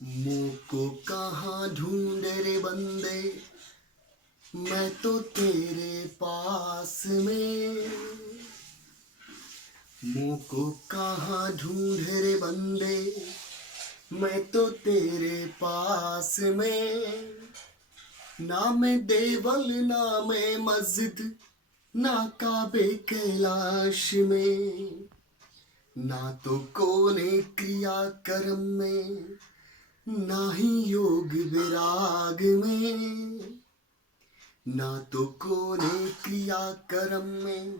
मुझको कहाँ ढूंढे रे बंदे, मैं तो तेरे पास में। मुझको कहाँ ढूंढे रे बंदे, मैं तो तेरे पास में। ना मैं देवल ना मैं मस्जिद, ना काबे कैलाश में। ना तो कोने क्रिया कर्म में, ना ही योग विराग में। ना तो कोने क्रिया कर्म में,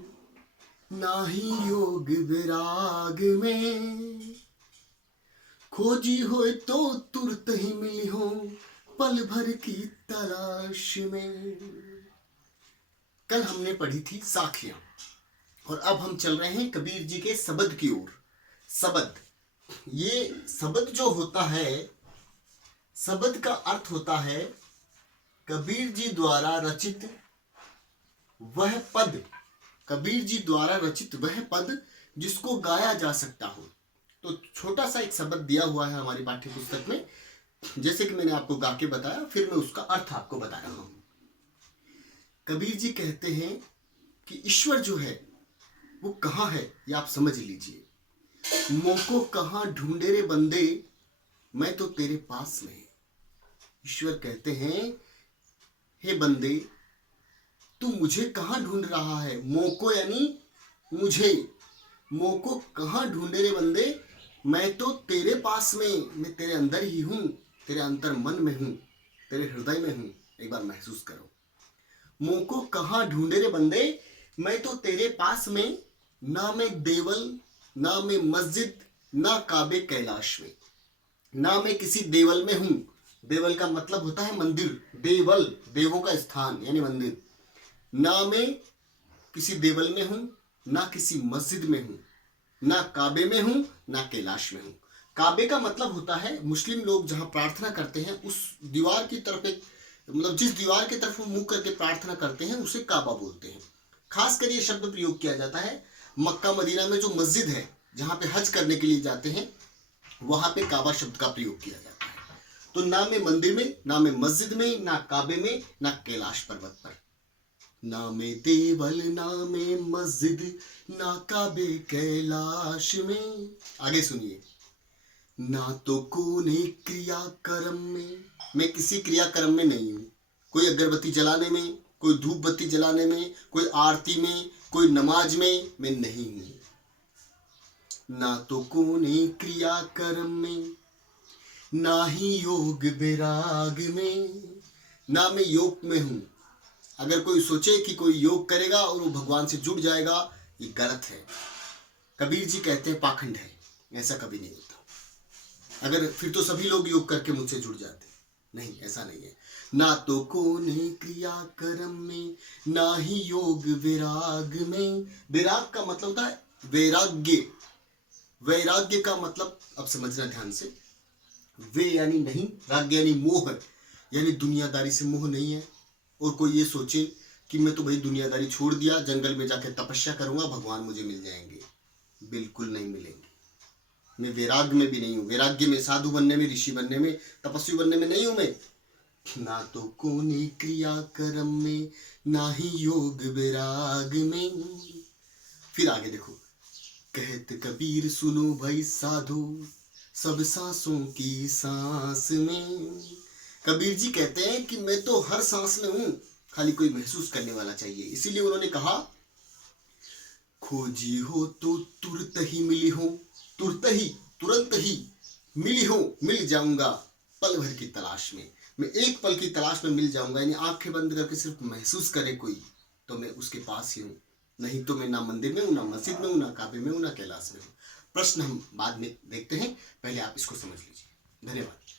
ना ही योग विराग में। खोजी हो तो तुरत ही मिली हो, पल भर की तलाश में। कल हमने पढ़ी थी साखियां और अब हम चल रहे हैं कबीर जी के शब्द की ओर। शब्द, ये शब्द जो होता है, शब्द का अर्थ होता है कबीर जी द्वारा रचित वह पद। कबीर जी द्वारा रचित वह पद जिसको गाया जा सकता हो। तो छोटा सा एक शब्द दिया हुआ है हमारी पाठ्य पुस्तक में, जैसे कि मैंने आपको गा के बताया, फिर मैं उसका अर्थ आपको बता रहा हूं। कबीर जी कहते हैं कि ईश्वर जो है वो कहाँ है, ये आप समझ लीजिए। मोको कहाँ ढूंढे रे बंदे, मैं तो तेरे पास में। ईश्वर कहते हैं, हे बंदे तू मुझे कहाँ ढूंढ रहा है। मोको यानी मुझे, मोको कहाँ ढूंढे रे बंदे, मैं तो तेरे पास में, मैं तेरे अंदर ही हूँ, तेरे अंतर मन में हूँ, तेरे हृदय में हूँ। एक बार महसूस करो, मोको कहाँ ढूंढे रे बंदे, मैं तो तेरे पास में। ना मैं देवल ना मैं मस्जिद, ना काबे कैलाश में। ना मैं किसी देवल में हूँ, देवल का मतलब होता है मंदिर, देवल देवों का स्थान यानी मंदिर। ना मैं किसी देवल में हूँ, ना किसी मस्जिद में हूँ, ना काबे में हूँ, ना कैलाश में हूँ। काबे का मतलब होता है, मुस्लिम लोग जहाँ प्रार्थना करते हैं उस दीवार की तरफ, एक मतलब जिस दीवार की तरफ वो मुंह करके प्रार्थना करते हैं उसे काबा बोलते हैं। खासकर ये शब्द प्रयोग किया जाता है मक्का मदीना में जो मस्जिद है, जहाँ पे हज करने के लिए जाते हैं, वहां पे काबा शब्द का प्रयोग किया जाता है। तो ना मैं मंदिर में, ना मैं मस्जिद में, ना काबे में, ना कैलाश पर्वत पर। ना मैं देवल ना मैं मस्जिद, ना काबे कैलाश में। आगे सुनिए, ना तो कोने क्रिया कर्म में, मैं किसी क्रिया कर्म में नहीं हूँ। कोई अगरबत्ती जलाने में, कोई धूप बत्ती जलाने में, कोई आरती में, कोई नमाज में मैं नहीं हूँ। ना तो कोने क्रिया कर्म में, ना ही योग विराग में। ना मैं योग में हूँ। अगर कोई सोचे कि कोई योग करेगा और वो भगवान से जुड़ जाएगा, ये गलत है। कबीर जी कहते हैं पाखंड है, ऐसा कभी नहीं होता। अगर फिर तो सभी लोग योग करके मुझसे जुड़ जाते, नहीं, ऐसा नहीं है। ना तो कोने क्रिया कर्म में, ना ही योग विराग में। विराग का मतलब होता है वैराग्य। वैराग्य का मतलब अब समझना ध्यान से, वे यानी नहीं, राग्य यानी मोह, यानी दुनियादारी से मोह नहीं है। और कोई ये सोचे कि मैं तो भाई दुनियादारी छोड़ दिया, जंगल में जाकर तपस्या करूंगा, भगवान मुझे मिल जाएंगे, बिल्कुल नहीं मिलेंगे। मैं वैराग्य में भी नहीं हूँ। वैराग्य में साधु बनने में, ऋषि बनने में, तपस्वी बनने में नहीं हूँ मैं। ना तो कोने क्रिया कर्म में, ना ही योग विराग में। फिर आगे देखो, कहत कबीर सुनो भाई साधु, सब सांसों की सांस में। कबीर जी कहते हैं कि मैं तो हर सांस में हूं, खाली कोई महसूस करने वाला चाहिए। इसीलिए उन्होंने कहा, खोजी हो तो तुरंत ही मिली हो, तुरंत ही मिली हो, मिल जाऊंगा पल भर की तलाश में। मैं एक पल की तलाश में मिल जाऊंगा, यानी आंखें बंद करके सिर्फ महसूस करे कोई, तो मैं उसके पास ही हूं। नहीं तो मैं ना मंदिर में हूं, ना मस्जिद में हूं, ना काबे में हूं, ना कैलाश में हूं। प्रश्न हम बाद में देखते हैं, पहले आप इसको समझ लीजिए। धन्यवाद।